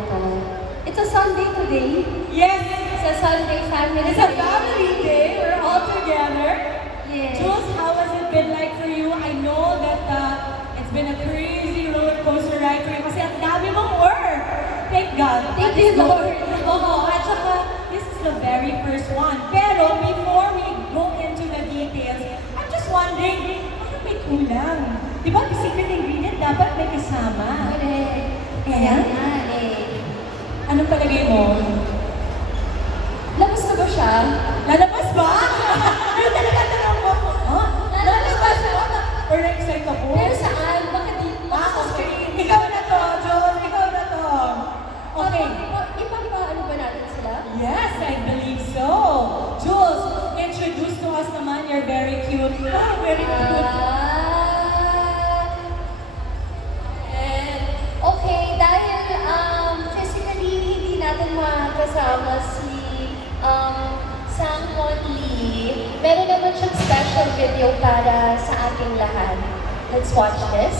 ito. It's a Sunday today. Yes, It's a Sunday family it's a family day. We're all together. Yes. Jules, how has it been like for you? I know that it's been a crazy roller coaster ride for you kasi ang dami mong work. Thank God. Thank At you, least Lord. Oo, at saka, this is the very first one. Pero before we go into the details, I'm just wondering, ano may kulang? Di ba, the secret ingredient dapat may kasama? Correct. Kaya? Ayan eh. Anong palagay mo? Labas na ba siya? Lalabas ba? Ano talaga tanong mo? Huh? Lalabas ba siya? Or na-excite ako? Pero saan? Baka di Ah, okay. Ikaw na to, Jules. Ikaw na to. Okay. Ipapa-ano ba natin sila? Yes, I believe so. Jules, introduce to us naman. You're very cute. Oh, very cute. Okay, dahil physically hindi natin makasama si Sang-won Lee, meron naman siyang special video para sa ating lahat. Let's watch this.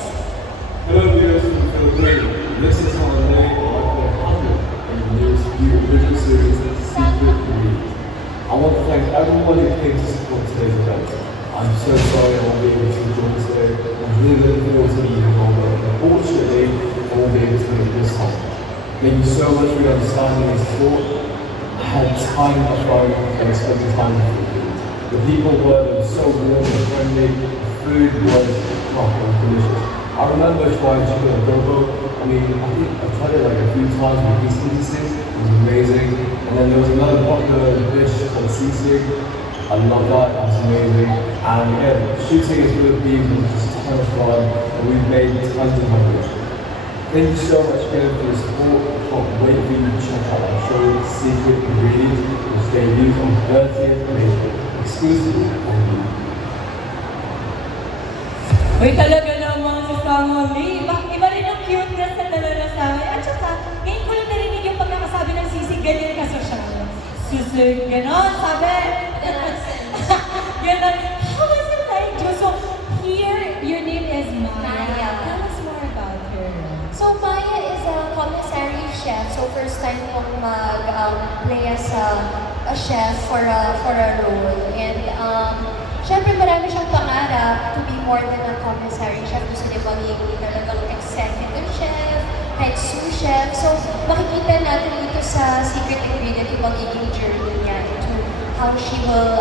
Hello viewers from the Philippines. This is on the day of the 100th in the newest new original series, Secret Ingredients. I want to thank everyone who came to support today's event. I'm so sorry I won't be able to join today. I'm really looking forward to meeting you all, but unfortunately, I won't be able to make it this time. Thank you so much for your understanding and support. I had time on my phone and I spent time with the Philippines. The people were so warm and friendly. The food was proper and delicious. I remember trying chicken adobo. I mean, I think I've tried it like a few times with these pieces. It was amazing. And then there was another popular dish called sisig. I love that. That's amazing. And yeah, shooting in Philippines was just a ton of fun. And we've made tons of memories. Thank you so much again for the support. I can't wait for you to check out our show, Secret Ingredients, which debuts on 30th May, exclusively on YouTube. Uy, talaga naman si Sang-won Lee. Iba rin ang cuteness na talaga sa amin. At saka, ngayon ko lang narinig yung pagkakasabi ng sisig, ganyan kasosyal. Sisig, gano'n, sabi. Ganon. How was it like, Jo? So, here, your name is Maya. Maya. Tell us more about her. So Maya is a commissary chef. So first time kong mag-play as a chef for a role. And syempre marami siyang pangarap to be more than a commissary chef. Gusto niya magiging talagang executive chef, head sous chef. So makikita natin dito sa Secret Ingredient yung magiging journey niya into how she will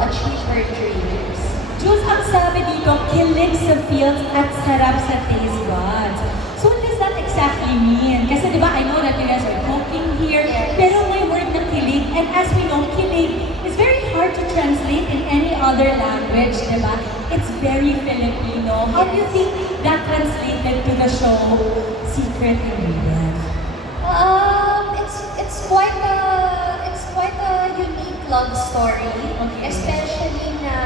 achieve her dreams. Jules, ang sabi dito, kilig sa feels at sarap sa taste buds. So what does that exactly mean? Kasi di ba, I know that you guys are cooking here, Yes. pero may word na kilig. And as we know, kilig is very hard to translate in any other language, di ba? It's very Filipino. How do you think that translated to the show Secret Ingredients? It's quite a unique love story, Okay. especially na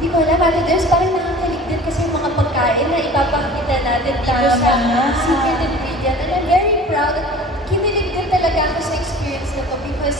di ko alam, Ate Debs, parang nakakalig din kasi yung mga pagkain na ipapakita natin dito sa Tama. Secret Ingredient. And I'm very proud at kinilig din talaga ako sa experience na to because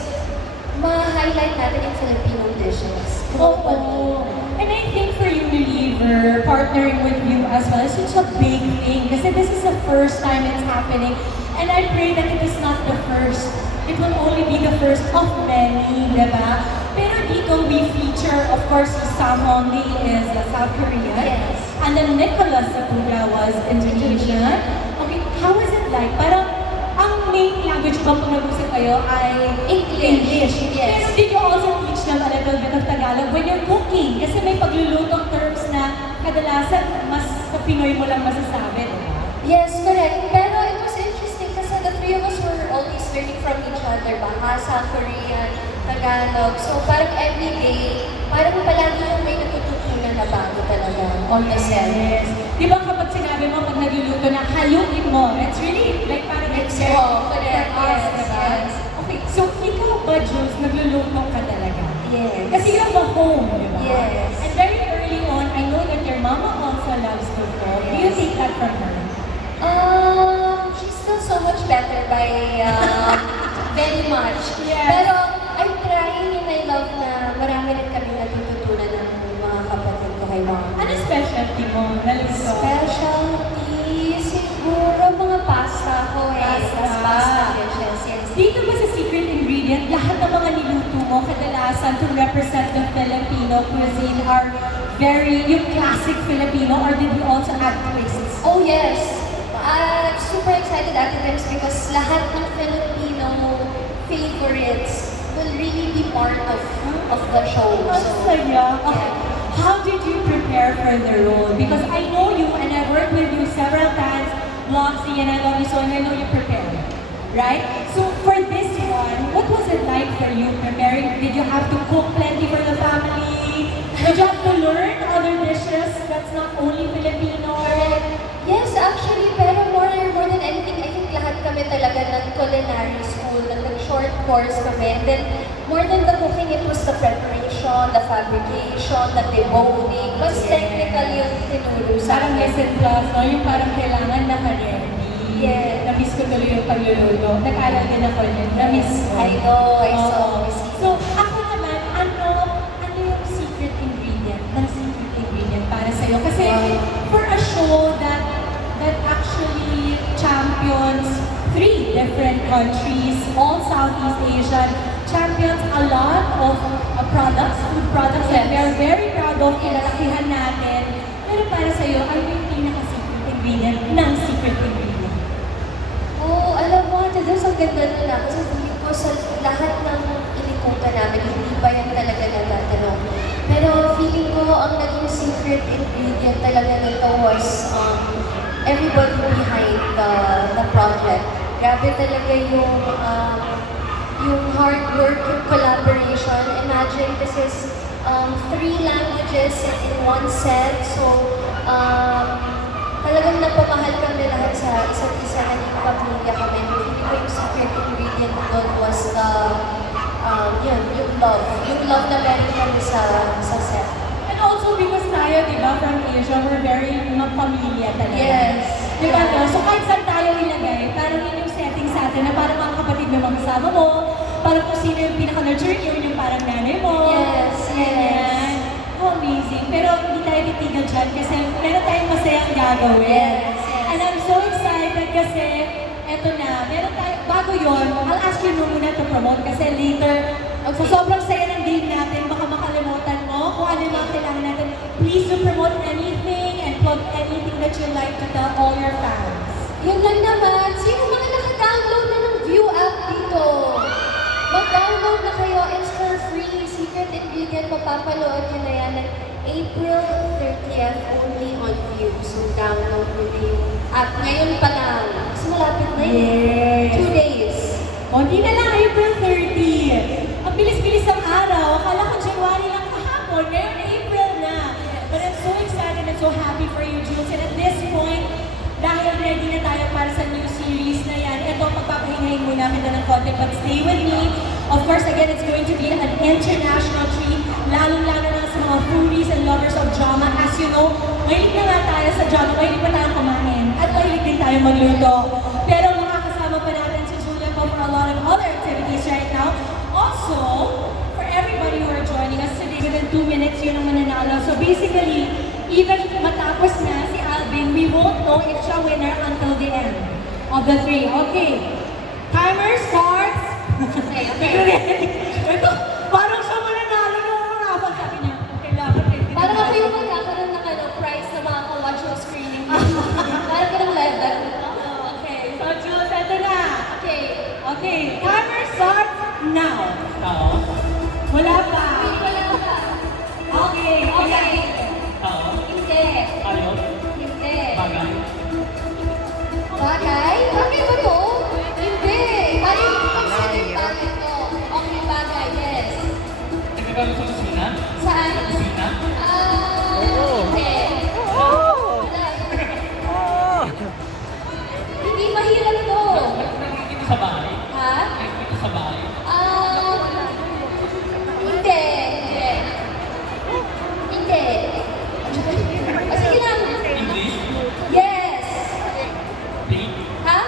ma-highlight natin yung Filipino dishes. Oo. And I think for Unilever, partnering with you as well is such a big thing kasi this is the first time it's happening. And I pray that it is not the first. It will only be the first of many, di ba? Pero dito we feature, of course, Sang-won Lee is South Korean. Yes. And then Nicholas Sapuga was Indonesian. Okay, how is it like? Parang ang main language ba kung nag-usap kayo ay English. Yes. Pero did you also teach them a little bit of Tagalog when you're cooking? Kasi may paglulutong terms na kadalasan mas sa Pinoy mo lang masasabi, di ba? Yes, correct. Pero it was interesting kasi the three of us were always learning from each other, Bahasa, Korean, Tagalog. So parang every day, parang palagi yung may natututunan na bago talaga on the set. Yes. Di ba kapag sinabi mo pag nagluluto na haluin mo, it's really like parang exercise Oh, correct. for us, Yes, di ba? yes. Okay, so ikaw ba, Jules, nagluluto ka talaga? Yes. Kasi you have a home, di ba? Yes. And very early on, I know that your mama also loves to cook. Do you Yes. take that from her? She's still so much better by very much. Yes. Pero I'm trying and I love na marami rin kami natututunan ng mga kapatid ko kay mama. Ano specialty mo? Naluto? Specialty, siguro mga pasta ko eh. kadalasan to represent the Filipino cuisine are very, yung classic Filipino, or did we also add twists? Oh yes! Super excited Ate Dems because lahat ng Filipino favorites will really be part of the show. Ang saya. Okay. How did you prepare for the role? Because I know you and I've worked with you several times, Bloxy, and I love you so, and I know you prepared. Right? So for this one, what was it like for you preparing? Did you have to cook plenty for the family? Did you have to learn other dishes that's not only Filipino? Yes, actually, pero more than anything, I think lahat kami talaga ng culinary school, nag-short course kami. And then, more than the cooking, it was the preparation, the fabrication, the deboning. Mas technical yung tinuro sa Parang akin. lesson class, no? Yung parang kailangan naka-ready. Yeah. Na-miss ko tuloy yung pagluluto. Nag-aral din ako yun. Na-miss ko. I know, I Oo. saw. So, ako naman, ano yung secret ingredient para sa'yo? Kasi, for a show that actually champions 3 different countries, all Southeast Asian, champions a lot of food products that we are very proud of, kinalakihan natin. Pero para sa'yo, ano yung pinaka-secret ingredient ng secret ingredient? Oh, alam mo, Ate Diyos, ang ganda nun na. Kasi feeling ko sa lahat ng inikutan namin, hindi pa yan talaga natatanong. Pero feeling ko, ang naging secret ingredient talaga nito was everybody behind the project. Grabe talaga yung hard work, yung collaboration. Imagine, this is 3 languages in one set. So, talagang napamahal kami lahat sa isa't isa, naging pamilya kami. Feeling ko yung secret ingredient doon was yung love. Yung love na meron kami sa set. And also because tayo, di ba, from Asia, we're very pamilya talaga. Yes. Di ba, no? So kahit saan tayo ilagay, parang yun yung setting sa atin na parang mga kapatid mo mga kasama mo, parang kung sino yung pinaka-nurture, yun yung parang nanay mo. Yes, Ganyan. Oh, amazing. Pero hindi tayo titigil dyan kasi meron tayong masayang gagawin. Yes, yes. And I'm so excited kasi eto na, meron tayo, bago yun, I'll ask you muna to promote kasi later, sa sobrang saya ng game natin, baka makalimutan mo kung ano yung mga kailangan natin. Please do promote anything and plug anything that you like to tell all your fans. Yun lang naman, sino mga naka-download na ng View app dito? Mag-download na kayo, it's for free. Secret ingredient, mapapalood yun na yan ng April 30th only on View. So download nyo na yung app ngayon pa lang. Kasi malapit na yun. Yes. 2 days. Konti na lang, April 30. Ang bilis-bilis ng araw. Akala ko January lang kahapon. Ngayon, April na. But I'm so excited and so happy for you, Jules. And at this point, dahil ready na tayo para sa new series na yan, ito, magpapahingahin muna kita ng konti, but stay with me. Of course, again, it's going to be an international treat, lalong-lalo na sa mga foodies and lovers of drama. As you know, mahilig na nga tayo sa drama, mahilig pa tayong kumain, at mahilig din tayo magluto. Pero makakasama pa natin si Julia po for a lot of other activities right now. Also, for everybody who are joining us today, within 2 minutes, yun ang mananalo. So basically, even matapos na si Alvin, we won't know if siya winner until the end of the 3. Okay. Timer starts. Okay, okay. Ito, parang siya mananalo nung harapan. Sabi niya, kailangan ready. Parang ako yung magkakaroon ng prize na makaka-watch yung screening. Parang ka ng live that. Okay. So, Jules, ito na. Okay. Okay. Timer starts now. Wala pa. Wala pa. Okay. Okay. Hindi. Hindi. Bagay? Bagay ba to? Hindi. Bagay yung consider bagay to. Okay, bagay, yes. Saan? Hindi. Wala. Hindi mahirap to. Ha? Hindi. Hindi. Ah, sige lang. Yes. Ha? Ha?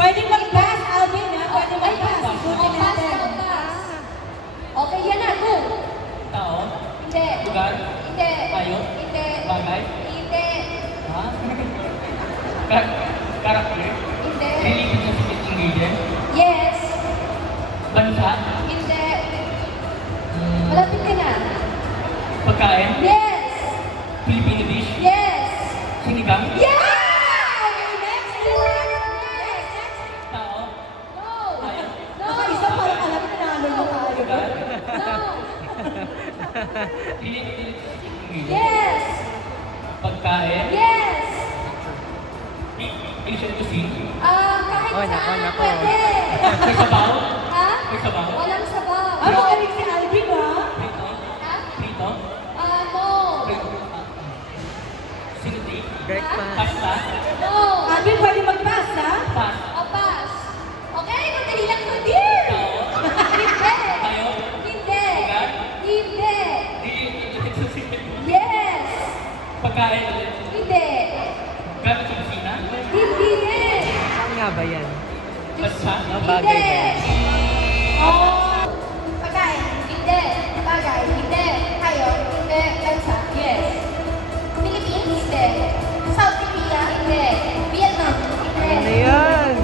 Pwede mag-pass, Alvin, ha? Pwede Ay, mag-pass. pass. Ikutin Oh, pass natin. daw, pass. Okay, yan na. Go. Hindi. Yes! Pagkain. Yes! Asian cuisine. Kahit Oh, nako, saan, nako. pwede. May sabaw. Ha? May sabaw. Walang sabaw. Ano magaling si Alvin, ha? Prito. Ha? Prito. No. Prito. Siniti. Breakfast. Pasta. No. Alvin, pwede mag-pass, ha? Pas. O, pass. Okay, madali lang to, dear. Tao. Hindi. Tayo. Hindi. Lugar. Hindi. Di. Yes. Pagkain ulit. Hindi. Gamit sa kusina. Hindi rin. Saan nga ba yan? Basta. Bagay ba yan? Oh. Pagkain. Hindi. Bagay. Hindi. Hayop. Hindi. Bansa. Yes. Philippines. Hindi. South Korea. Hindi. Vietnam. Hindi. Ano yan?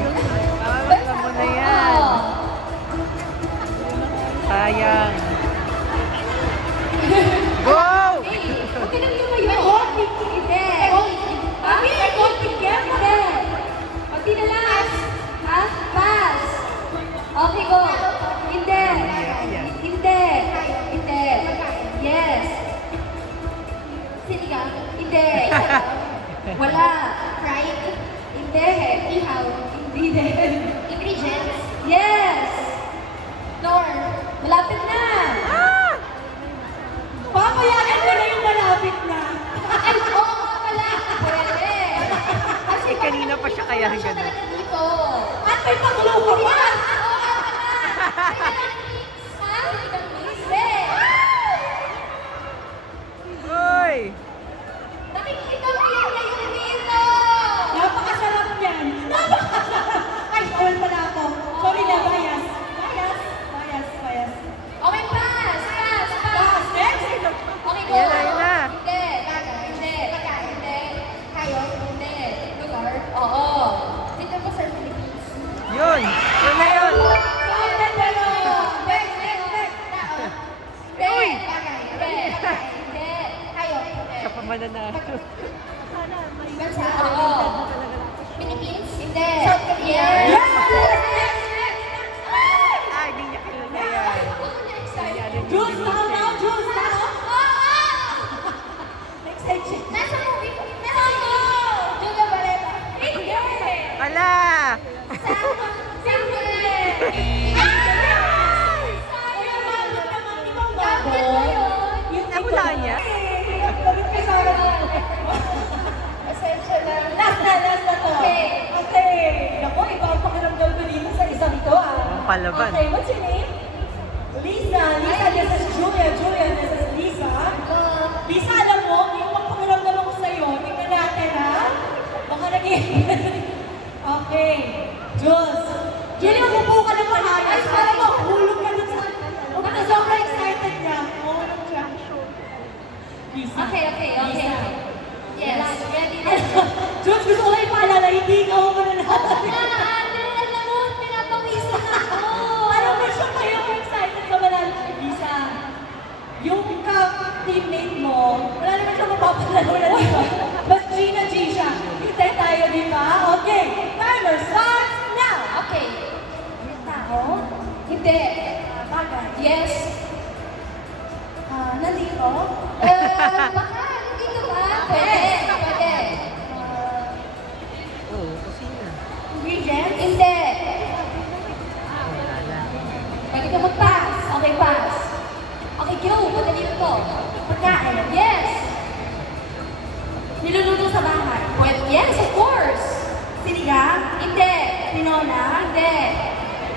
Alam mo na yan. Oo. Sayang. Go! Huwag ka nang lumayo. Hindi. Alvin, may konting gap. Hindi. Pati na lang. Ha? Pass. Okay, go. Hindi. Hindi. Hindi. Yes. Sinigang? Hindi. Wala. Fried? Hindi. Ihaw? Hindi din. Ingredients? Yes. Nor? Malapit na. Papayagan ko na yung malapit na. Ay, oo nga pala. Pwede. Kasi kanina pa siya kaya siya ganun. talaga dito. At may panglupa pa. Hoy! Napakasarap yan. Ay, bawal pala ako. Sorry na, bias. Bias. Pass, next. Yan na, yan na. Yun! Yun na yun! Sa pamananalo. Philippines? Hindi. South Korea? Yes! Ay, di niya kilala yan. Jules now, Jules now. Next section. Nasa movie ko. Nasa movie. Julia Barrera. Hindi. Ala! Nawala niya? Last na to. Okay. Naku, iba ang pakiramdam ko dito sa isang to, Ang palaban. Okay, what's your name? Lisa. Lisa, this is Julia. Julia, this is Lisa. Lisa, alam mo, yung pakiramdam ako sa'yo, tingnan natin, ha? Baka Okay. Jules. Julia, umupo ka ng mahayas para mahulog ka dun sa... Baka sobrang excited niya. Mahulog siya. Lisa. Okay. Lisa. Yes. Ready na. Jules, gusto ko lang ipaalala, hindi ka ako mananalo. Alam mo, pinapawisan ako. Parang may siya kayo excited ka manalo. Lisa, yung ka-teammate mo, wala naman siya mapapalalo na dito. Mas G na G siya. Hintay tayo, di ba? Okay, timer starts now. Okay. Tao? Hindi. Bagay. Yes. Nandito? Baka, hindi ka ba? Pwede. Oo, kusina. Ingredients? Hindi. Wala na. Pwede ka mag-pass. Okay, pass. Okay, go. Madali na to. Pagkain? Yes. Niluluto sa bahay? Pwede. Yes, of course. Sinigang? Hindi. Tinola? Hindi.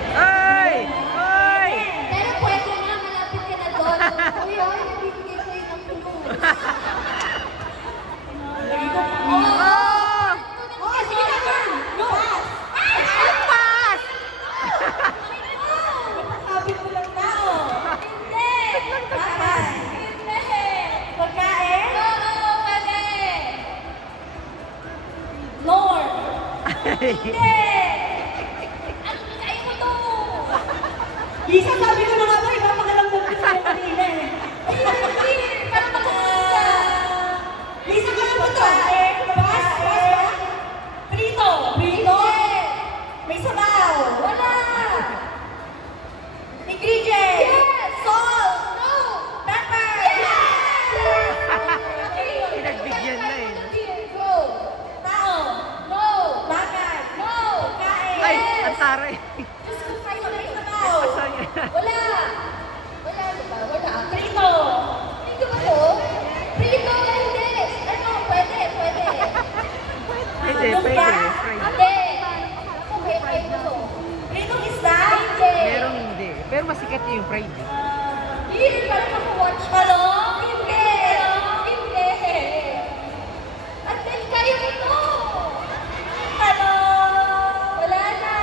Ay! Ay! Pero pwede na, malapit ka na doon. Uy, bibigay ko yung ang clues. Oh! Oh, sige na, girl! Go! Pass! Kapit mo lang tao. Hindi. Pagkain. Hindi. Pagkain? Oo, pwede. Lord. Hindi. Ano, kaya mo to? Lisa, sabi ko na nga ba, ipapakalamdam ko sa'yo kanina eh. Parang magkukuha. Lisa, kaya mo to? Pass, pass. Prito. Prito? May sabaw. Wala. Ingredients. Yes. Salt. No. YG. Hindi, parang ako-watch pa. Hello? Hindi. Hindi. At dahil kayo ito. Hello? Wala na.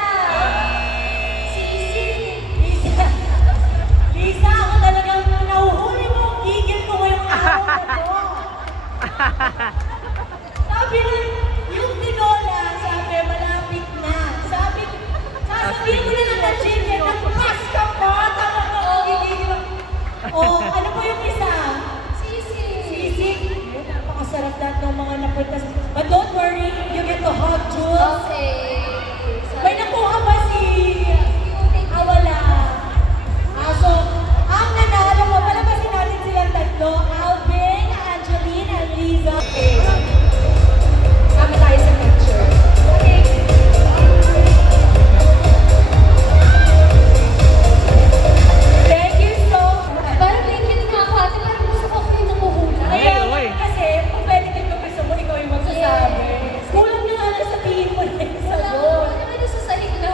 Sisi. Lisa, ako talagang nahuhuli mo ang gigil ko ngayong araw na to. Sabi mo, yung tinola, sabi, malapit na. Sasabihin mo na lang na chicken, nagpas ka pa. Tama na, gigil ako. Oh, ano po yung isa? Sisi. Sisig. Napakasarap lahat ng mga napunta. But don't worry, you get to hug Jules. Okay. May nakuha ba si... Wala. So, ang nanalo mo, palabasin natin silang tatlo. Alvin, Angeline, and Liza. Okay. Sama tayo sa picture. Okay. Thank you so much. Parang naingit nga ako ate, parang gusto ko kayo namuhula. Ay, oy. Kasi, kung pwede din kung gusto mo, ikaw yung magsasabi. Yes. Kulang na nga lang sabihin mo na yung Wala sagot. ko, ano naman sa sahig na.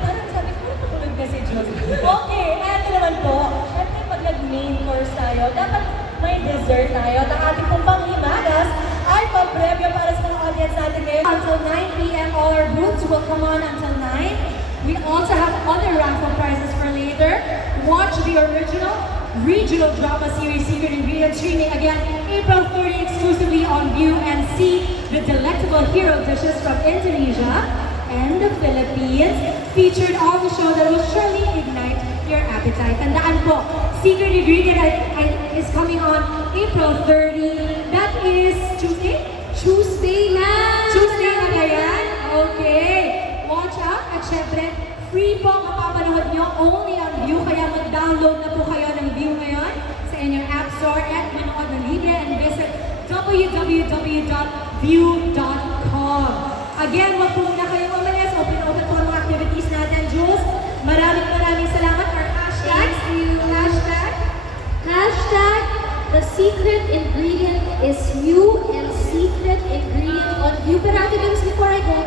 Parang sabi ko, nakulog kasi Diyos. Okay, eto naman po. Siyempre, pag nag-main course tayo, dapat may dessert tayo. At ang ating pong panghimagas ay pang-preview para sa mga audience natin ngayon. Until 9 p.m. all our booths will come on until 9. We also have other raffle prizes for later. Watch the original regional drama series Secret Ingredients streaming again April 30 exclusively on View and see the delectable hero dishes from Indonesia and the Philippines featured on the show that will surely ignite your appetite. Tandaan po, Secret Ingredient is coming on April 30. That is Tuesday? Tuesday na! Tuesday na ba yan? Okay. Watch out. At syempre, free po ang mapapanood nyo only on View. Kaya mag-download na po kayo ng View ngayon sa inyong App Store at manood ng libre and visit www.view.com. Again, wag po muna kayong umalis. Open po ang mga activities natin. Jules, maraming salamat. Our hashtag. Hashtag, the secret ingredient is you and secret ingredient on you. Pero ate Bims, before I go,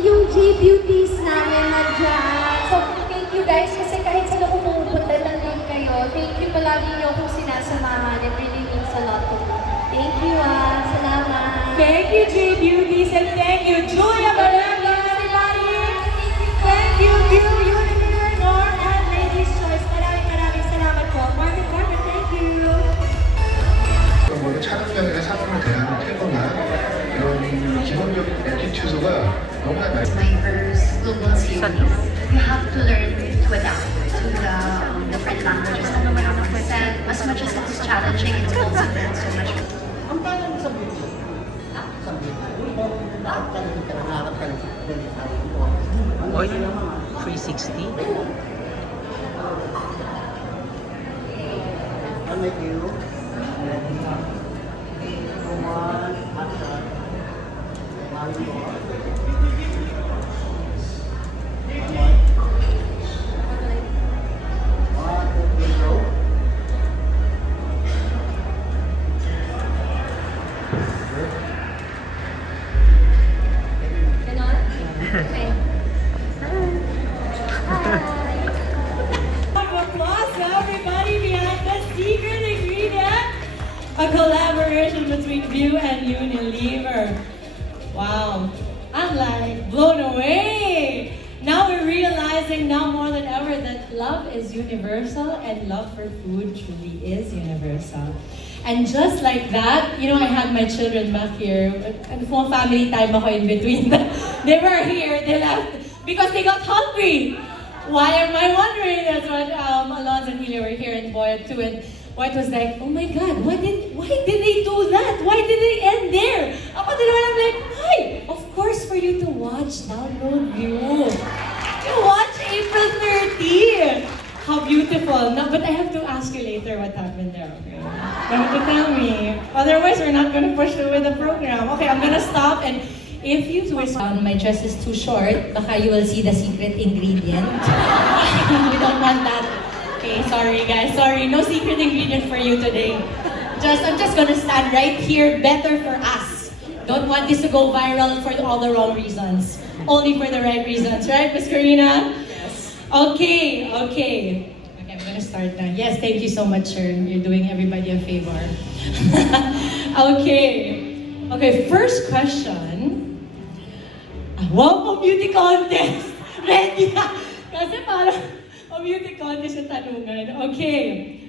yung J-Beauties namin nandiyan. So, thank you guys kasi kahit saan ako pumupunta, nandun kayo. Thank you palagi niyo akong sinasamahan. It really means a lot to me. Thank you Salamat. Thank you, J-Beauties, and thank you, Julia Baranga, thank you, View, Unilever, Nor, and Ladies' Choice. Maraming salamat po. Marvin, thank you. 모두 촬영장에서 상황을 대하는 태도나 이런 기본적인 에티튜드가 너무나 많이 my first global series, you have to learn to adapt to the different languages that we have to present. As much as it's challenging, it's also been so much fun. Ang paano sa video? Sa video. Bakit ka naging kanangarap ka ng Oy, 360. Ano you? One, action. One more. One, two, three, go. Ganon? Okay. Applause to everybody behind the Secret Ingredient, a collaboration between View and Unilever. Wow, I'm like blown away. Now we're realizing now more than ever that love is universal and love for food truly is universal. And just like that, you know, I had my children back here, and for family time ako in between. They were here, they left because they got hungry. Why am I wondering? That's what Alonzo and Hilly were here in Boyd too, and White was like, oh my God, why did they do that? Why did they end there? Ako din naman, I'm like, why? Of course, for you to watch Download View. You watch April 30. How beautiful. No, but I have to ask you later what happened there, okay? You have to tell me. Otherwise, we're not going to push through with the program. Okay, I'm going to stop, and if you twist my dress is too short, baka you will see the secret ingredient. We don't want that. Okay, sorry guys, sorry. No secret ingredient for you today. I'm just gonna stand right here, better for us. Don't want this to go viral for all the wrong reasons. Only for the right reasons, right, Miss Karina? Yes. Okay, I'm gonna start na. Yes, thank you so much, sir. You're doing everybody a favor. Okay, first question. Wow, beauty contest! Ready na! Kasi parang beauty contest yung tanungan. Okay.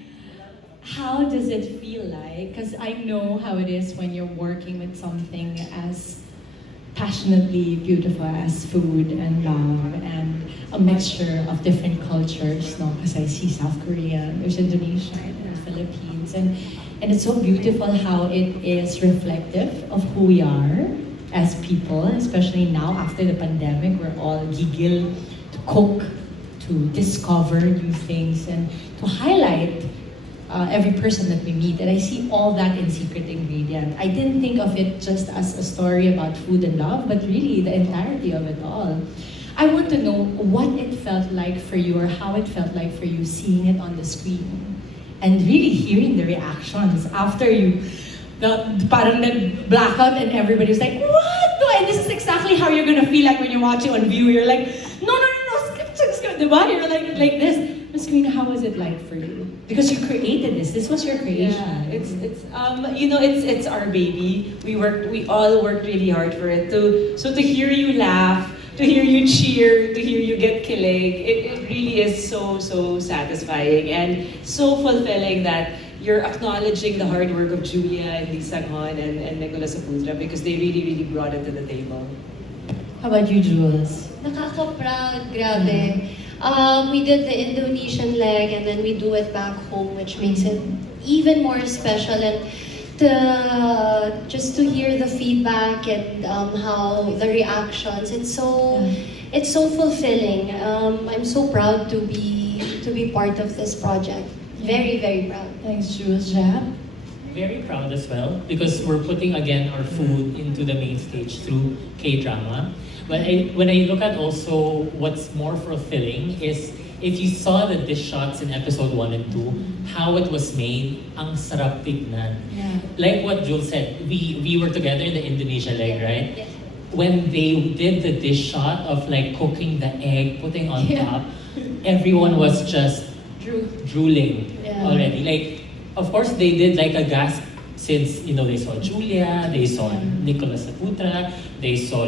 How does it feel like? Because I know how it is when you're working with something as passionately beautiful as food and love and a mixture of different cultures, no? Because I see South Korea, there's Indonesia, there's Philippines, and it's so beautiful how it is reflective of who we are as people, especially now after the pandemic, we're all gigil to cook, to discover new things, and to highlight every person that we meet. And I see all that in Secret Ingredient. I didn't think of it just as a story about food and love, but really the entirety of it all. I want to know what it felt like for you, or how it felt like for you seeing it on the screen and really hearing the reactions after you parang nag-blackout and everybody's like, what? No, and this is exactly how you're gonna feel like when you're watching on View. You're like, no, skip, diba? You're like this. Ms. Karina, how was it like for you? Because you created this. This was your creation. Yeah, it's our baby. We all worked really hard for it. So to hear you laugh, to hear you cheer, to hear you get kilig, it really is so satisfying and so fulfilling that you're acknowledging the hard work of Julia and Lisa Gon and Nicolas Aputra, because they really brought it to the table. How about you, Jules? Nakaka-proud, grabe. We did the Indonesian leg and then we do it back home, which makes it even more special. And just to hear the feedback and how the reactions, it's so fulfilling. I'm so proud to be part of this project. Very proud. Thanks, Jules. Jab? Very proud as well because we're putting again our food into the main stage through K-drama. When I look at also what's more fulfilling is if you saw the dish shots in episode 1 and 2, how it was made, ang sarap tignan. Yeah. Like what Jules said, we were together in the Indonesia leg, right? Yes. When they did the dish shot of like cooking the egg, putting on top, everyone was just drooling already. Like, of course, they did like a gasp since they saw Julia, they saw Nicolas Aputra, they saw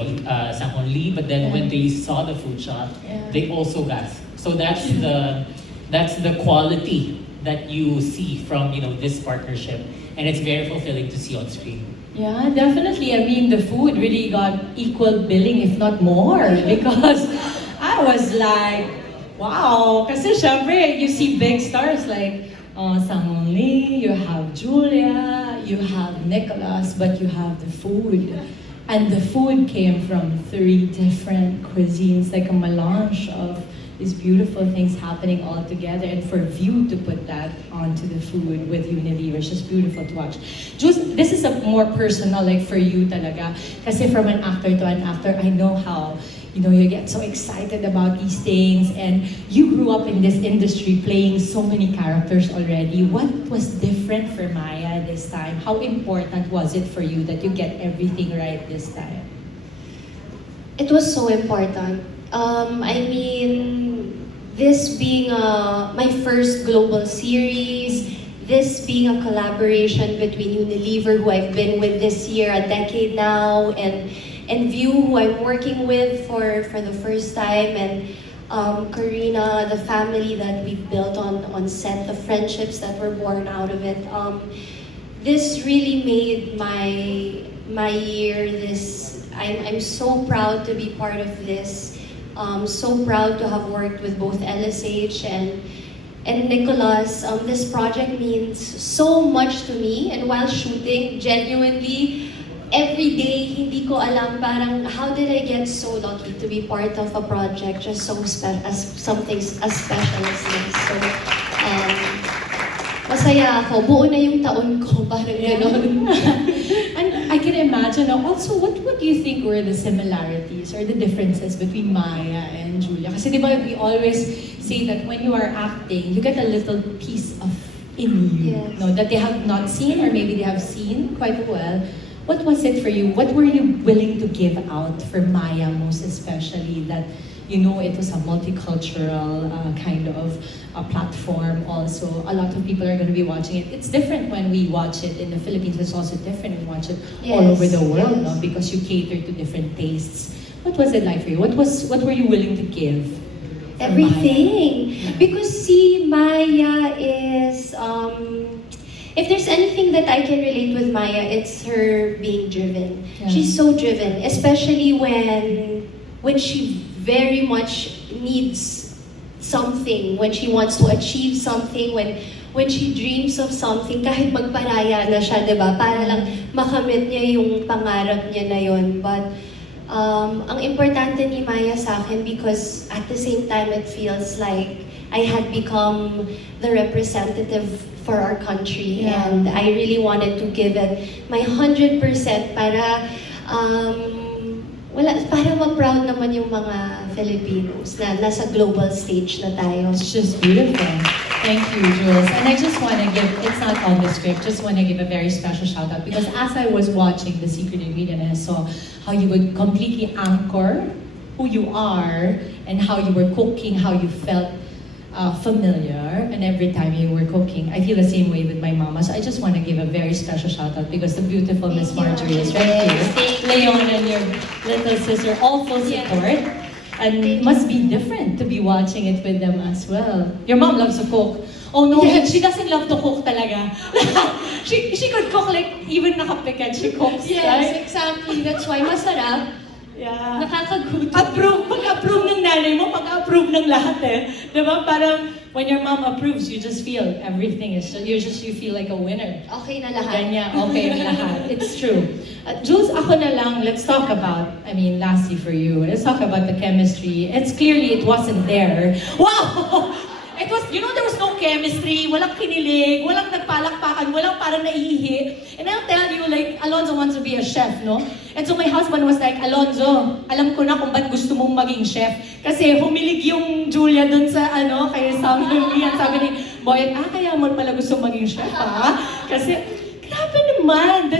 Sang-Hon Lee, but then when they saw the food shot, they also gasped. So that's the quality that you see from this partnership, and it's very fulfilling to see on screen. Yeah, definitely. I mean, the food really got equal billing, if not more, because I was like, wow. Kasi syempre, you see big stars like Sang-Hon Lee, you have Julia, you have Nicolas, but you have the food. And the food came from 3 different cuisines, like a melange of these beautiful things happening all together, and for View to put that onto the food with Unilever, it's just beautiful to watch. Jules, this is a more personal, like for you talaga, kasi from an actor to an actor, I know how you get so excited about these things, and you grew up in this industry playing so many characters already. What was different for Maya this time? How important was it for you that you get everything right this time? It was so important. I mean, this being my first global series, this being a collaboration between Unilever, who I've been with this year, a decade now, and View, who I'm working with for the first time, and Karina, the family that we've built on set, the friendships that were born out of it. This really made my year. I'm so proud to be part of this. So proud to have worked with both LSH and Nicolas. This project means so much to me, and while shooting, genuinely, every day, hindi ko alam parang how did I get so lucky to be part of a project just as something as special as this. So, masaya ako. Buo na yung taon ko, parang gano'n. And I can imagine, also, what do you think were the similarities or the differences between Maya and Julia? Kasi di ba, we always say that when you are acting, you get a little piece of in you, that they have not seen, or maybe they have seen quite well. What was it for you? What were you willing to give out for Maya most especially that you know, it was a multicultural kind of platform also. A lot of people are going to be watching it. It's different when we watch it in the Philippines. It's also different when we watch it all over the world, no? Because you cater to different tastes. What was it like for you? What were you willing to give? for Everything. Maya? Because see, Maya is, if there's anything that I can relate with Maya, it's her being driven. Yeah. She's so driven, especially when she very much needs something, when she wants to achieve something, when she dreams of something, kahit magparaya na siya, diba? Para lang makamit niya yung pangarap niya na yun. But ang importante ni Maya sa akin, because at the same time it feels like I had become the representative for our country, Yeah. and I really wanted to give it my 100% para para ma-proud naman yung mga Filipinos na nasa global stage na tayo. It's just beautiful. Thank you, Jules. And I just want to give, it's not on the script, just want to give a very special shout out because as I was watching The Secret Ingredient and I saw how you would completely anchor who you are and how you were cooking, how you felt familiar, and every time you were cooking, I feel the same way with my mama. So I just want to give a very special shout out because the beautiful Miss Marjorie is right here. Leon and your little sister, all full support. And it must be different to be watching it with them as well. Your mom loves to cook. Oh no, Yes. she doesn't love to cook talaga. she could cook like even nakapikat, she cooks, Yes, right? exactly. That's why masarap. Yeah. Nakakagutom. Pag-approve ng nanay mo, pag-approve ng lahat eh. Diba? Parang when your mom approves, you just feel everything is, you feel like a winner. Okay na lahat. Ganyan, okay ang lahat. It's true. Jules, ako na lang, let's talk about, lastly for you, let's talk about the chemistry. It's clearly, it wasn't there. Wow! It was, there was no chemistry, walang kinilig, walang nagpalakpakan, walang parang naiihi. And I'll tell you, like, Alonzo wants to be a chef, no? And so my husband was like, Alonzo, alam ko na kung ba't gusto mong maging chef. Kasi humilig yung Julia dun sa, kay Samuel Lee. Sabi ni Boyet, kaya mo pala gusto maging chef, ha? Kasi, grabe naman,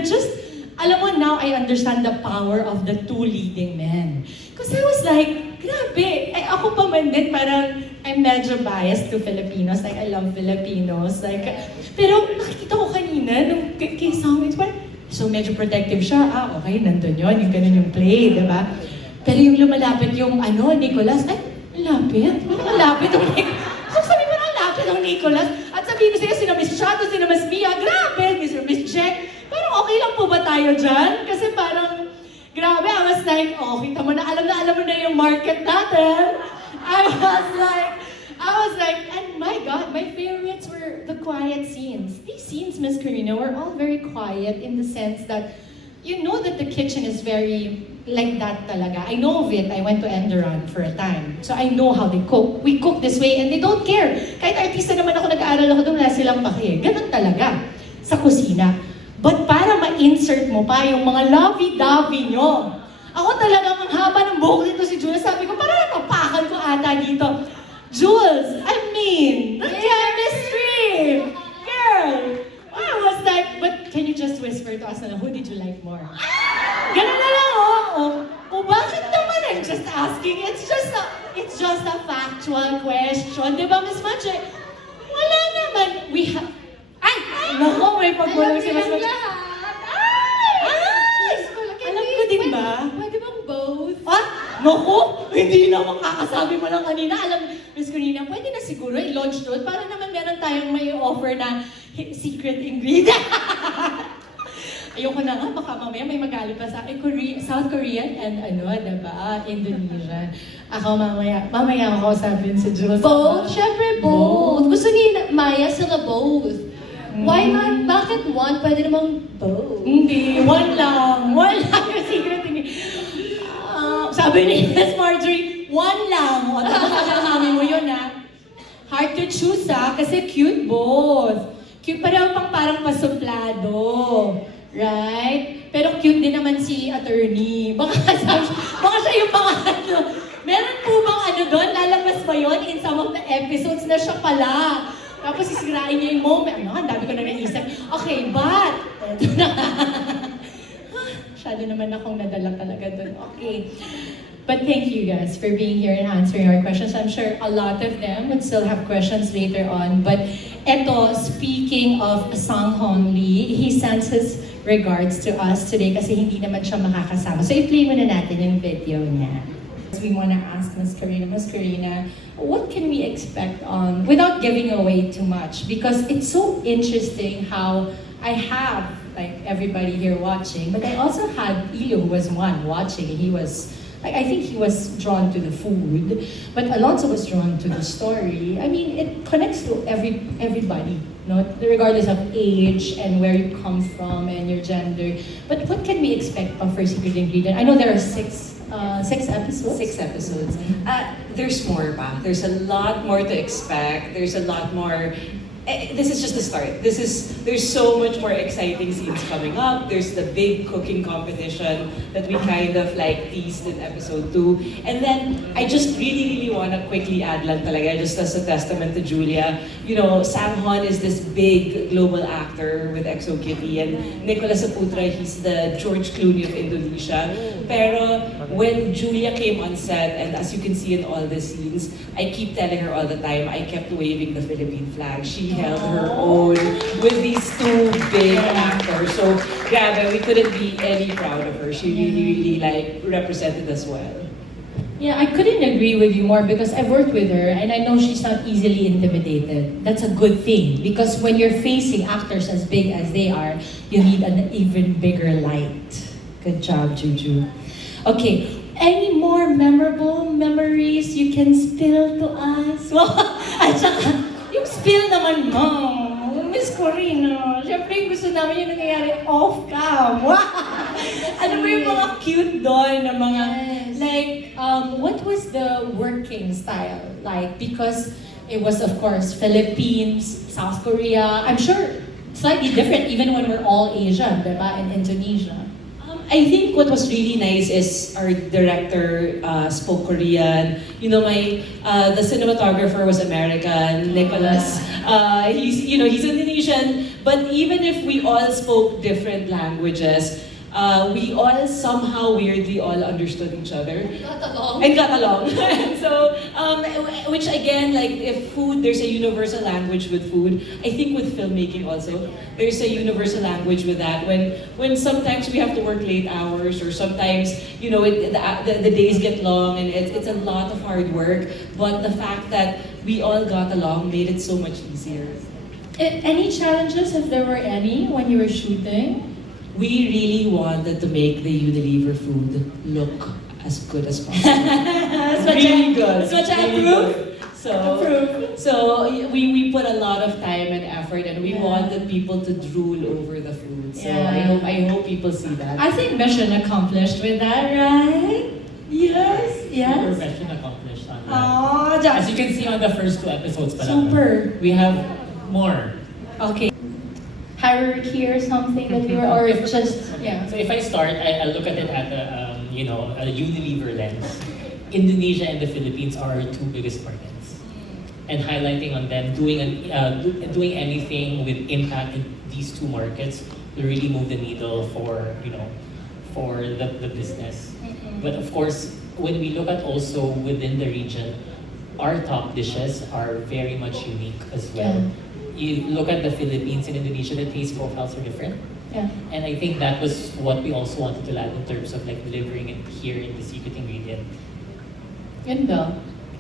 alam mo, now I understand the power of the two leading men. Because I was like, grabe, ako pa man din, parang I'm medyo biased to Filipinos, like I love Filipinos, like, pero nakikita ko kanina, nung kay Samuel, parang, so medyo protective siya, okay, nandun yun, yung ganun yung play, diba? Pero yung lumalapit yung, Nicolas, lapit yung Nicolas. So sabi mo, lapit yung Nicolas, at sabihin ko sila Miss Chato, sila Miss Mia, grabe, Miss Jack, parang okay lang po ba tayo dyan? Kasi parang, grabe, I was like, kita mo na, alam mo na yung market natin. I was like, and my God, my favorites were the quiet scenes. These scenes, Miss Karina, were all very quiet in the sense that, you know that the kitchen is very like that talaga. I know of it. I went to Enderon for a time. So I know how they cook. We cook this way and they don't care. Kahit artista naman ako, nag-aaral ako doon, wala silang pake. Ganun talaga sa kusina. But para ma-insert mo pa yung mga lovey-dovey nyo, ako talagang ang haba ng buhok nito si Jules. Sabi ko, parang napapakan ko ata dito. Jules, the chemistry! Girl! I was like, but can you just whisper to us na who did you like more? Ganun na lang, bakit naman? I'm just asking. It's just a factual question. Di ba, Miss Mache? Wala naman. Nako, may pagulong si Miss Mache. Alam ko din ba? Pwede bang both? Naku, hindi na makakasabi mo lang kanina. Alam, Miss Karina, pwede na siguro i-launch doon para naman meron tayong may offer na secret ingredient. Ayoko na nga, baka mamaya may magalit pa sa akin. South Korean and diba? Indonesian. Ako mamaya ako sabihin si Jules. Both? Syempre both. Gusto ni Maya sila both. Why not? Bakit one? Pwede namang both. Hindi, one lang yung secret ingredient. Sabi ni Miss Marjorie, one lang. O, tapos namin mo yun, Hard to choose, kasi cute both. Cute, pareho pang parang pasuplado. Right? Pero cute din naman si attorney. Baka siya yung meron po bang doon? Lalabas ba yun in some of the episodes na siya pala? Tapos sisirain niya yung moment. Ang dami ko na naisip. Okay, but, eto na. Masyado naman akong nadala talaga doon. Okay. But thank you guys for being here and answering our questions. I'm sure a lot of them would still have questions later on. But eto, speaking of Sang-Hong Lee, he sends his regards to us today kasi hindi naman siya makakasama. So i-play muna natin yung video niya. We want to ask Ms. Karina, what can we expect on, without giving away too much? Because it's so interesting how I have like everybody here watching, but I also had Ilo who was one watching, and he was, like, I think he was drawn to the food, but Alonso was drawn to the story. I mean, it connects to everybody, no? Regardless of age and where you come from and your gender. But what can we expect of First Secret Ingredient? I know there are six episodes. 6 episodes. There's more pa. There's a lot more to expect. There's a lot more. This is just the start. There's so much more exciting scenes coming up. There's the big cooking competition that we kind of like teased in episode 2. And then I just really want to quickly add lang talaga, just as a testament to Julia. You know, Sang-Hon is this big global actor with Exo Kitty, and Nicolas Saputra, he's the George Clooney of Indonesia. Pero when Julia came on set, and as you can see in all the scenes, I keep telling her all the time, I kept waving the Philippine flag. She held her own with these two big actors. So, grabe, we couldn't be any proud of her. She really like represented us well. Yeah, I couldn't agree with you more because I've worked with her and I know she's not easily intimidated. That's a good thing because when you're facing actors as big as they are, you need an even bigger light. Good job, Juju. Okay, any more memorable memories you can spill to us? At saka, yung spill naman mo, Miss Corina, syempre yung gusto namin yung nangyayari off-cam. Ano ba yung mga cute doon na mga, like, what was the working style like? Because it was, of course, Philippines, South Korea. I'm sure slightly different even when we're all Asian, diba, in Indonesia. I think what was really nice is our director spoke Korean. You know, the cinematographer was American, Nicholas. He's Indonesian. But even if we all spoke different languages, we all somehow weirdly all understood each other. Got along. So, which again, like if food, there's a universal language with food. I think with filmmaking also, there's a universal language with that. When sometimes we have to work late hours, or sometimes the days get long and it's a lot of hard work. But the fact that we all got along made it so much easier. Any challenges, if there were any, when you were shooting? We really wanted to make the Unilever food look as good as possible. Really good. That's what I Really approve. good. So we put a lot of time and effort, and we wanted people to drool over the food. So I hope people see that. I think mission accomplished with that, right? Yes. Super mission accomplished on that. Oh, As you can see on the first 2 episodes pa lang, super. we have more. Okay. Hierarchy or something that we were, or if just, So if I start, I look at it at a Unilever lens. Indonesia and the Philippines are our 2 biggest markets, and highlighting on them, doing anything with impact in these 2 markets will really move the needle for the business. But of course, when we look at also within the region, our top dishes are very much unique as well. You look at the Philippines and Indonesia, the taste profiles are different. yeah. And I think that was what we also wanted to land in terms of like delivering it here in the Secret Ingredient. Yun daw.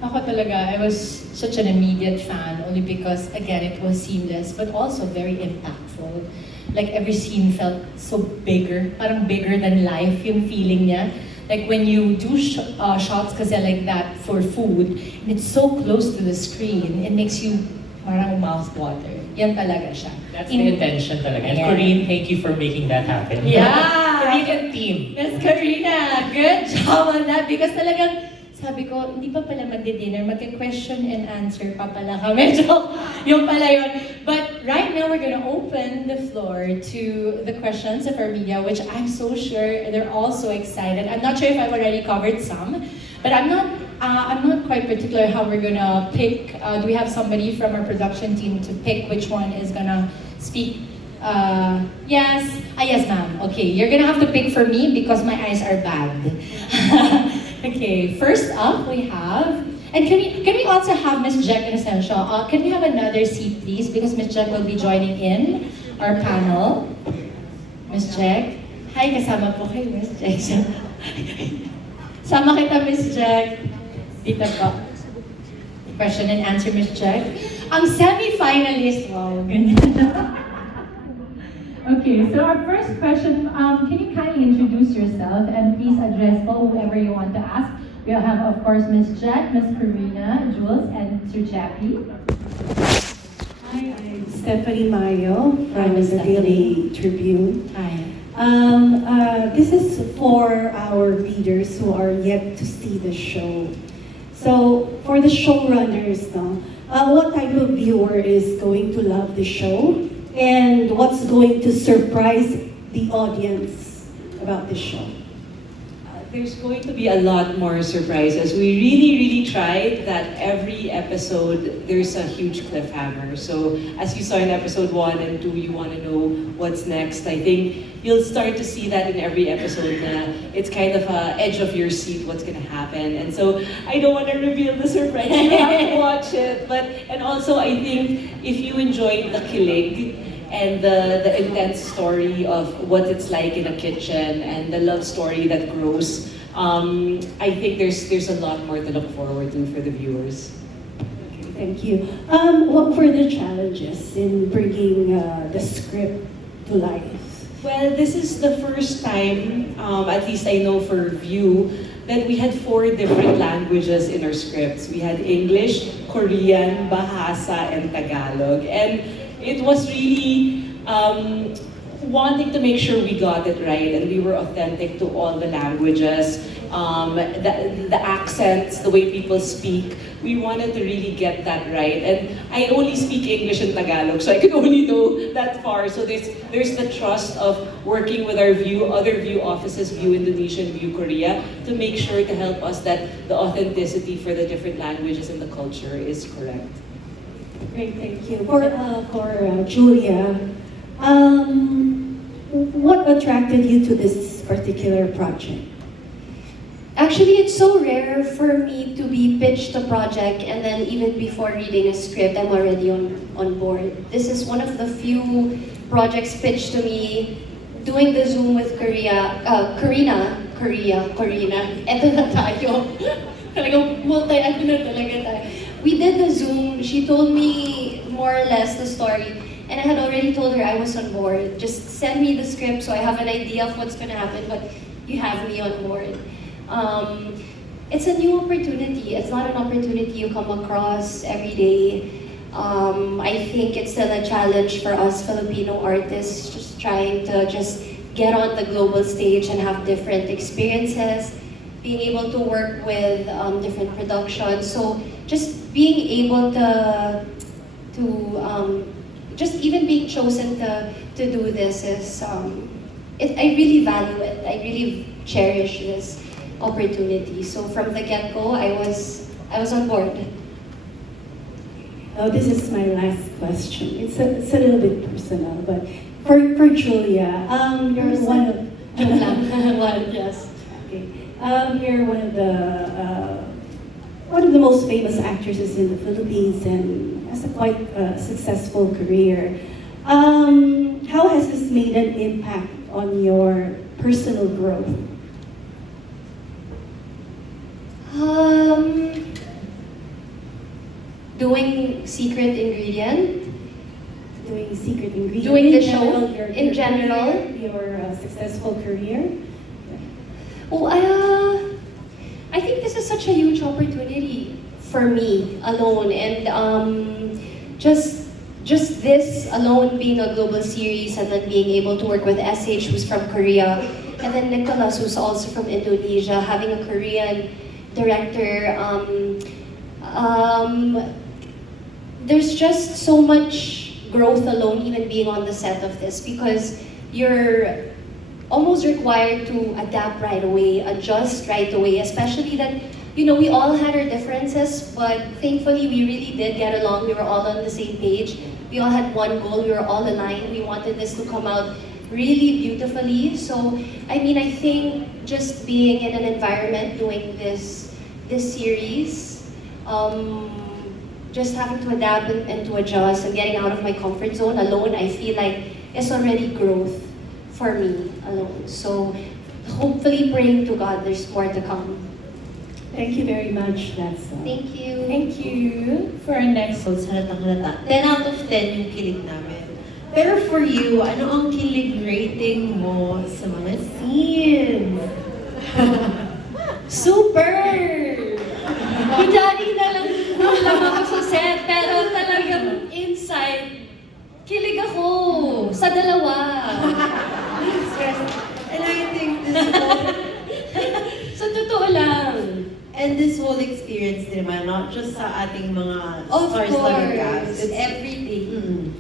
Ako talaga, I was such an immediate fan only because, again, it was seamless but also very impactful. Like every scene felt so bigger, parang bigger than life yung feeling niya. Like when you do shots kasi like that for food, and it's so close to the screen, it makes you parang mouth water. Yan talaga siya. That's the intention talaga. And Ayan. Corinne, thank you for making that happen. Yeah! Korean team. Miss Karina, good job on that because talagang sabi ko, hindi pa pala magdi-dinner, magka-question and answer pa pala kami. So, yung pala yun. But right now, we're gonna open the floor to the questions of our media, which I'm so sure they're all so excited. I'm not sure if I've already covered some, but I'm not quite particular how we're gonna pick. Do we have somebody from our production team to pick which one is gonna speak? Yes. Yes, ma'am. Okay, you're gonna have to pick for me because my eyes are bad. Okay, first up we have, and can we also have Miss Jack Inocencio? Can we have another seat, please? Because Miss Jack will be joining in our panel. Miss Jack. Hi, kasama po kayo, Miss Jack. Sama kita, Miss Jack. Dito po. Question and answer, Miss Jack. Ang semi-finalist, wow, ganyan. Okay, so our first question, can you kindly introduce yourself and please address whoever you want to ask. We'll have, of course, Miss Jack, Miss Karina, Jules, and Sir Jackie. Hi, I'm Stephanie Mayo from Miss the Daily Tribune. Hi. This is for our readers who are yet to see the show. So, for the showrunners, what type of viewer is going to love the show? And what's going to surprise the audience about the show? There's going to be a lot more surprises. We really tried that every episode, there's a huge cliffhanger. So as you saw in episode 1 and 2, you want to know what's next. I think you'll start to see that in every episode na it's kind of a edge of your seat what's going to happen. And so I don't want to reveal the surprise. You have to watch it. And also I think if you enjoyed the kilig, and the intense story of what it's like in a kitchen and the love story that grows. I think there's a lot more to look forward to for the viewers. Okay, thank you. What were the challenges in bringing the script to life? Well, this is the first time, at least I know for View, that we had 4 different languages in our scripts. We had English, Korean, Bahasa, and Tagalog. And it was really wanting to make sure we got it right and we were authentic to all the languages, the accents, the way people speak. We wanted to really get that right. And I only speak English and Tagalog, so I can only go that far. So there's the trust of working with our View, other View offices, View Indonesia and View Korea, to make sure to help us that the authenticity for the different languages and the culture is correct. Great, thank you. For Julia, what attracted you to this particular project? Actually, it's so rare for me to be pitched a project and then even before reading a script, I'm already on board. This is one of the few projects pitched to me doing the Zoom with Karina. Eto na tayo. Talagang multi-ano na talaga tayo. We did the Zoom. She told me more or less the story. And I had already told her I was on board. Just send me the script so I have an idea of what's going to happen, but you have me on board. It's a new opportunity. It's not an opportunity you come across every day. I think it's still a challenge for us Filipino artists just trying to just get on the global stage and have different experiences, being able to work with different productions. So just being able to just even being chosen to do this is, I really value it. I really cherish this opportunity. So from the get-go, I was on board. Oh, this is my last question. It's a little bit personal, but for Julia, you're one of Yes. Okay. You're one of the most famous actresses in the Philippines and has a quite successful career. How has this made an impact on your personal growth? Doing Secret Ingredient. Doing Secret Ingredient. Doing the show in general. Your successful career. Oh, I think this is such a huge opportunity for me alone, and just this alone being a global series, and then being able to work with SH, who's from Korea, and then Nicholas, who's also from Indonesia, having a Korean director. There's just so much growth alone, even being on the set of this, because you're almost required to adapt right away, adjust right away, especially that, you know, we all had our differences, but thankfully we really did get along. We were all on the same page. We all had one goal. We were all aligned. We wanted this to come out really beautifully. So, I mean, I think just being in an environment doing this series, just having to adapt and to adjust and getting out of my comfort zone alone, I feel like it's already growth for me alone. So, hopefully praying to God there's more to come. Thank you very much, that's Thank you. Thank you. For our next Halatang halata. 10 out of 10 yung kilig namin. Pero for you, ano ang kilig rating mo sa mga scenes? Super! Kujari na lang ako sa set, pero talagang inside, kilig ako sa dalawa. And I think this whole, Sa totoo lang. and this whole experience din naman, not just sa ating mga Of star-studded course. cast. It's everything.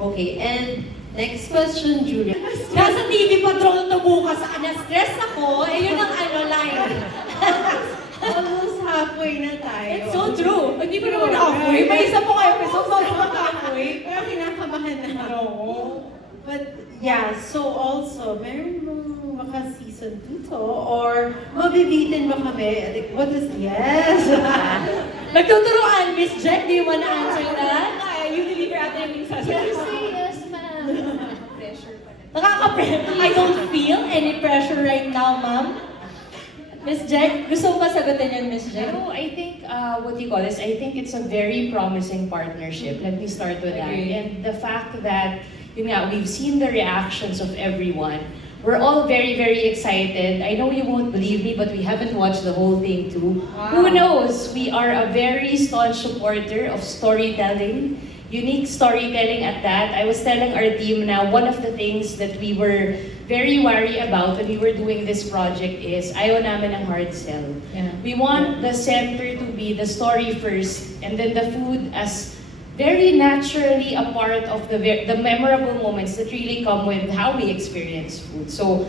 Okay, and next question, Julia. Nasa TV Patrol to bukas, na-stress ako, yun ang line. Almost halfway na tayo. It's so true. Hindi pa naman halfway. May isa po kayo episode, bago halfway. Pero kinakabahan na ako. But yeah, so also, meron mong baka season 2 to? Or mabibitin ba kami? Like, what is, yes! Nagtuturoan, Miss Jen, do you wanna answer that? You deliver after yung sasabihin. Yes, ma'am. Pressure pa rin. Nakaka-pressure. I don't feel any pressure right now, ma'am. Miss Jen, gusto mo ba sagutin yan, Miss Jen? No, I think, what do you call this? I think it's a very promising partnership. Let me start with that. Agree. And the fact that, yun nga, we've seen the reactions of everyone. We're all very, very excited. I know you won't believe me, but we haven't watched the whole thing too. Wow. Who knows? We are a very staunch supporter of storytelling, unique storytelling at that. I was telling our team now, one of the things that we were very worried about when we were doing this project is ayaw namin ng hard sell. Yeah. We want the center to be the story first, and then the food as very naturally a part of the memorable moments that really come with how we experience food. So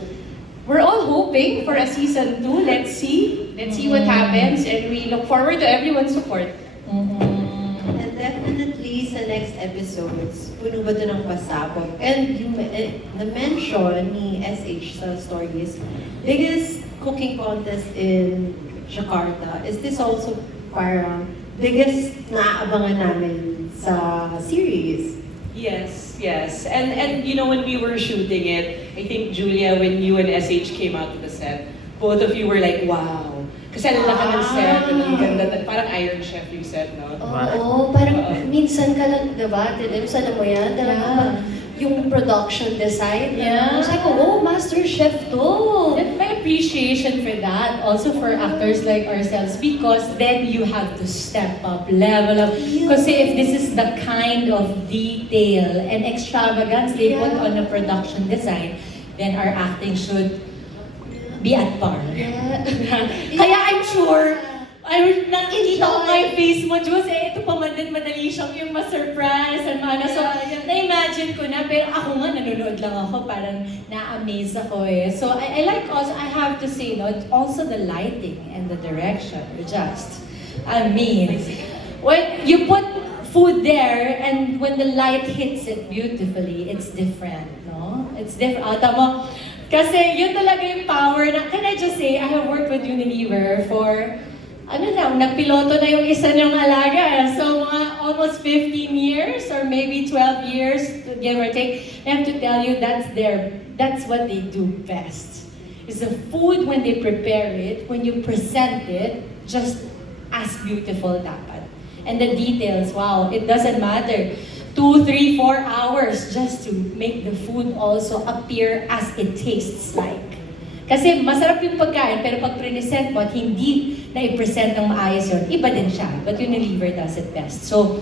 we're all hoping for a season 2. Let's see what happens, and we look forward to everyone's support. And definitely sa next episodes, puno ba ito ng pasabog? And yung na-mention ni SH sa stories, biggest cooking contest in Jakarta. Is this also parang biggest naaabangan namin sa series? Yes, yes. And you know, when we were shooting it, I think, Julia, when you and SH came out to the set, both of you were like, wow. Kasi ang laki ng set, and ang ganda, parang Iron Chef yung set, no? Oo, parang minsan ka lang, diba? Alam mo yan, talagang yung production design. Yeah. Sabi ko, oh, master chef to. And my appreciation for that, also for actors like ourselves, because then you have to step up, level up. Kasi if this is the kind of detail and extravagance they put on the production design, then our acting should be at par. Yeah. Kaya I'm sure, nakikita ko nga yung face mo, Diyos, ito pa man din, madali siyang yung ma-surprise and maano. So, na-imagine ko na, pero ako nga, nanonood lang ako, parang na-amaze ako eh. So, I like also, I have to say, no, also the lighting and the direction, I mean, when you put food there, and when the light hits it beautifully, it's different, no? It's different. Tama. Kasi yun talaga yung power na, can I just say, I have worked with Unilever for nagpiloto na yung isa niyong alaga. So, almost 15 years or maybe 12 years, give or take. I have to tell you, that's what they do best. Is the food when they prepare it, when you present it, just as beautiful dapat. And the details, wow, it doesn't matter. 2, 3, 4 hours just to make the food also appear as it tastes like. Kasi masarap yung pagkain, pero pag present mo at hindi na i-present ng maayos yun, iba din siya. But Unilever does it best. So,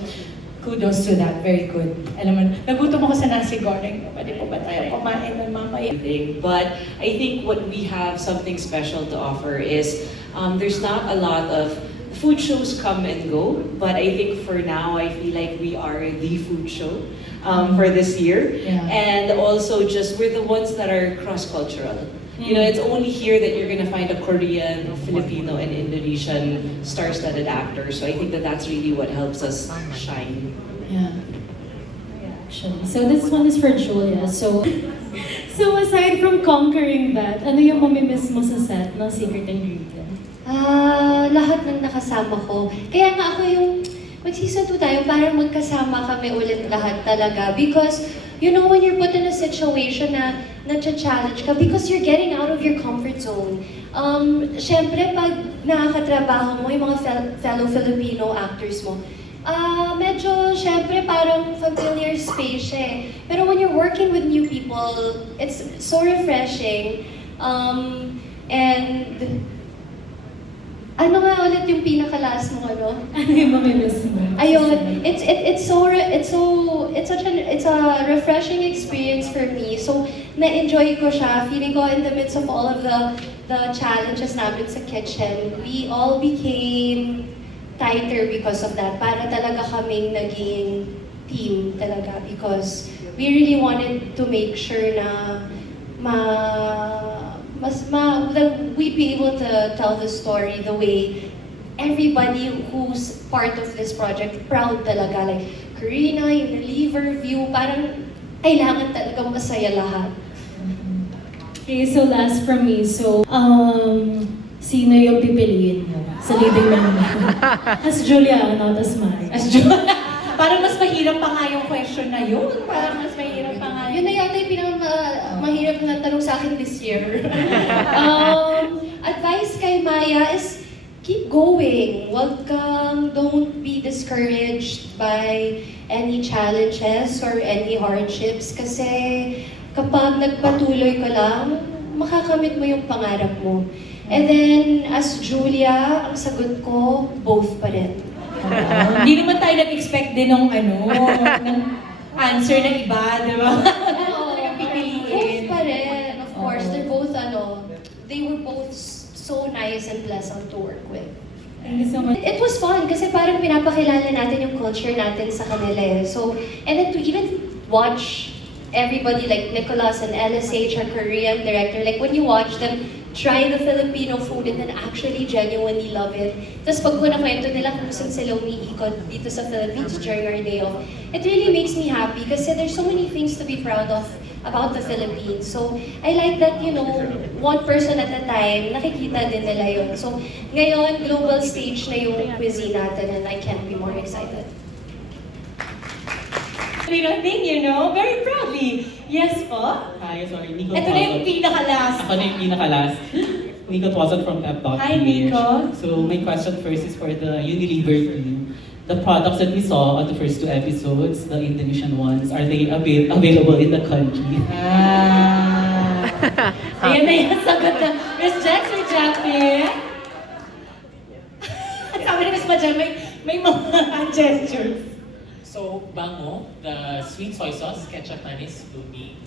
kudos to that. Very good. Alam mo, nagutom ako sa nasi goreng. Pwede po ba tayo kumain ng mamaya? But I think what we have something special to offer is there's not a lot of food shows come and go, but I think for now I feel like we are the food show for this year. Yeah. And also just we're the ones that are cross-cultural. You know, it's only here that you're gonna find a Korean, Filipino, and Indonesian star-studded actor. So I think that that's really what helps us shine. Yeah. Reaction. So this one is for Julia. So So aside from conquering that, ano yung mamimiss mo sa set ng Secret Ingredient? Lahat ng nakasama ko. Kaya nga ako yung mag-season 2 tayo, parang magkasama kami ulit lahat talaga. Because, you know, when you're put in a situation na na-challenge ka, because you're getting out of your comfort zone. Siyempre, pag nakakatrabaho mo, yung mga fellow Filipino actors mo, medyo, syempre, parang familiar space siya eh. Pero when you're working with new people, it's so refreshing. And, ano nga ulit yung pinaka-last mo, ano? Ano yung mamimiss mo? Ayun, it's a refreshing experience for me. So, na-enjoy ko siya. Feeling ko in the midst of all of the challenges namin sa kitchen, we all became tighter because of that. Para talaga kaming naging team talaga because we really wanted to make sure na that we'd be able to tell the story the way everybody who's part of this project proud talaga. Like, Karina, Unilever, View, parang kailangan talagang masaya lahat. Okay, so last from me. So, sino yung pipiliin mo sa leading member? As Julia, not as Mari. As Julia. Parang mas mahirap pa nga yung question na yun. Parang mas mahirap pa nga Yun na yata yung mahirap na tanong sa akin this year. Advice kay Maya is keep going. Don't be discouraged by any challenges or any hardships kasi kapag nagpatuloy ka lang, makakamit mo yung pangarap mo. And then, as Julia, ang sagot ko, both pa rin. Hindi naman tayo nag-expect din ng answer ng iba, di ba? Both pa rin, of course. They're both, they were both so nice and pleasant to work with. Thank you so much. It was fun kasi parang pinapakilala natin yung culture natin sa kanila eh. So, and then to even watch everybody like Nicholas and LSH, our Korean director, like when you watch them try the Filipino food and then actually genuinely love it. Tapos pag kwento nila kung saan sila umiikot dito sa Philippines during our day off, it really makes me happy kasi there's so many things to be proud of about the Philippines. So, I like that, one person at a time, nakikita din nila yun. So, ngayon, global stage na yung cuisine natin and I can't be more excited. Thing, very proudly. Yes po? Hi, sorry, Nico. Ito na yung pinaka-last. Ako na yung pinaka-last. Nico Twazon from Pep.ph. Hi, Nico. So, my question first is for the Unilever team. The products that we saw on the first 2 episodes, the Indonesian ones, are they available in the country? Ayan na yung sagot na Miss Jax, Miss Jackie. At sabi ni Miss Majan, may mga gestures. So, bango, the sweet soy sauce, ketchup, mayonnaise, will be...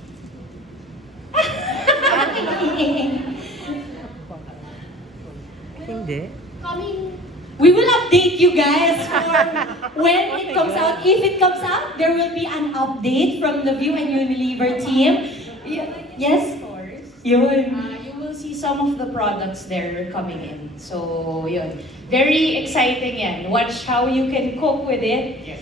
Hindi. We will update you guys for when it comes out. If it comes out, there will be an update from the View and Unilever team. Yes? Yun. You will see some of the products there coming in. So, yun. Very exciting yan. Watch how you can cope with it. Yes.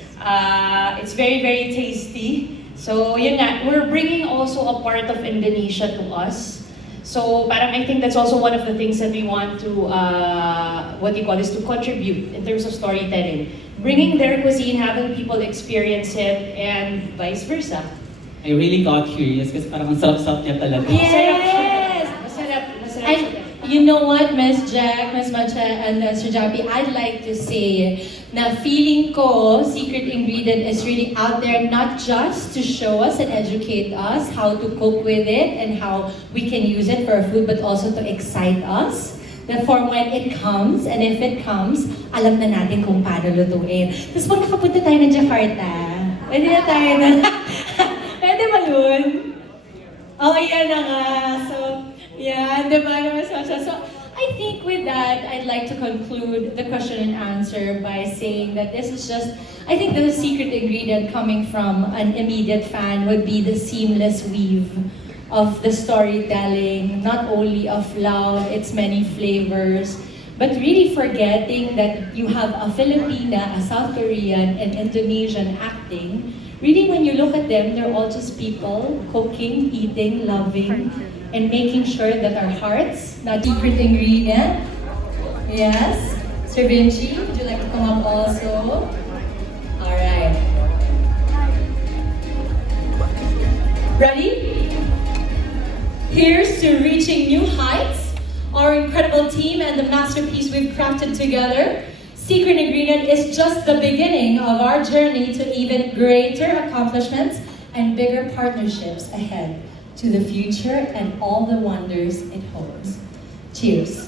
It's very, very tasty. So, yun nga. We're bringing also a part of Indonesia to us. So, parang I think that's also one of the things that we want to, to contribute in terms of storytelling. Bringing their cuisine, having people experience it, and vice versa. I really got curious kasi parang ang sarap-sarap niya talaga. Yes! Masarap And siya. you know what, Miss Jack, Miss Macha, and Sir Jappy, I'd like to say na feeling ko Secret Ingredient is really out there not just to show us and educate us how to cook with it and how we can use it for our food, but also to excite us. That for when it comes, and if it comes, alam na natin kung paano lutuin. Tapos pag nakapunta tayo ng Jakarta, pwede na tayo na... Pwede ba yun? Oh, yan na nga. So, yeah, di ba naman so, I think with that, I'd like to conclude the question and answer by saying that this is just, I think the secret ingredient coming from an immediate fan would be the seamless weave of the storytelling, not only of love, its many flavors, but really forgetting that you have a Filipina, a South Korean, and Indonesian acting really when you look at them, they're all just people cooking, eating, loving, and making sure that our hearts, not secret ingredient. Yes. Sir Vinci, would you like to come up also? All right. Ready? Here's to reaching new heights, our incredible team and the masterpiece we've crafted together. Secret Ingredient is just the beginning of our journey to even greater accomplishments and bigger partnerships ahead, to the future and all the wonders it holds. Cheers.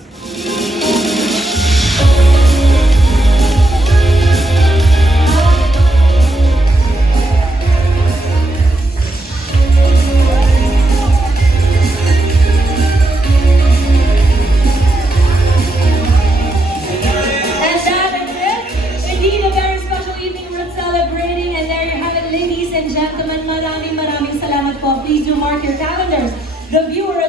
Gentlemen, maraming salamat po. Please do mark your calendars. The viewer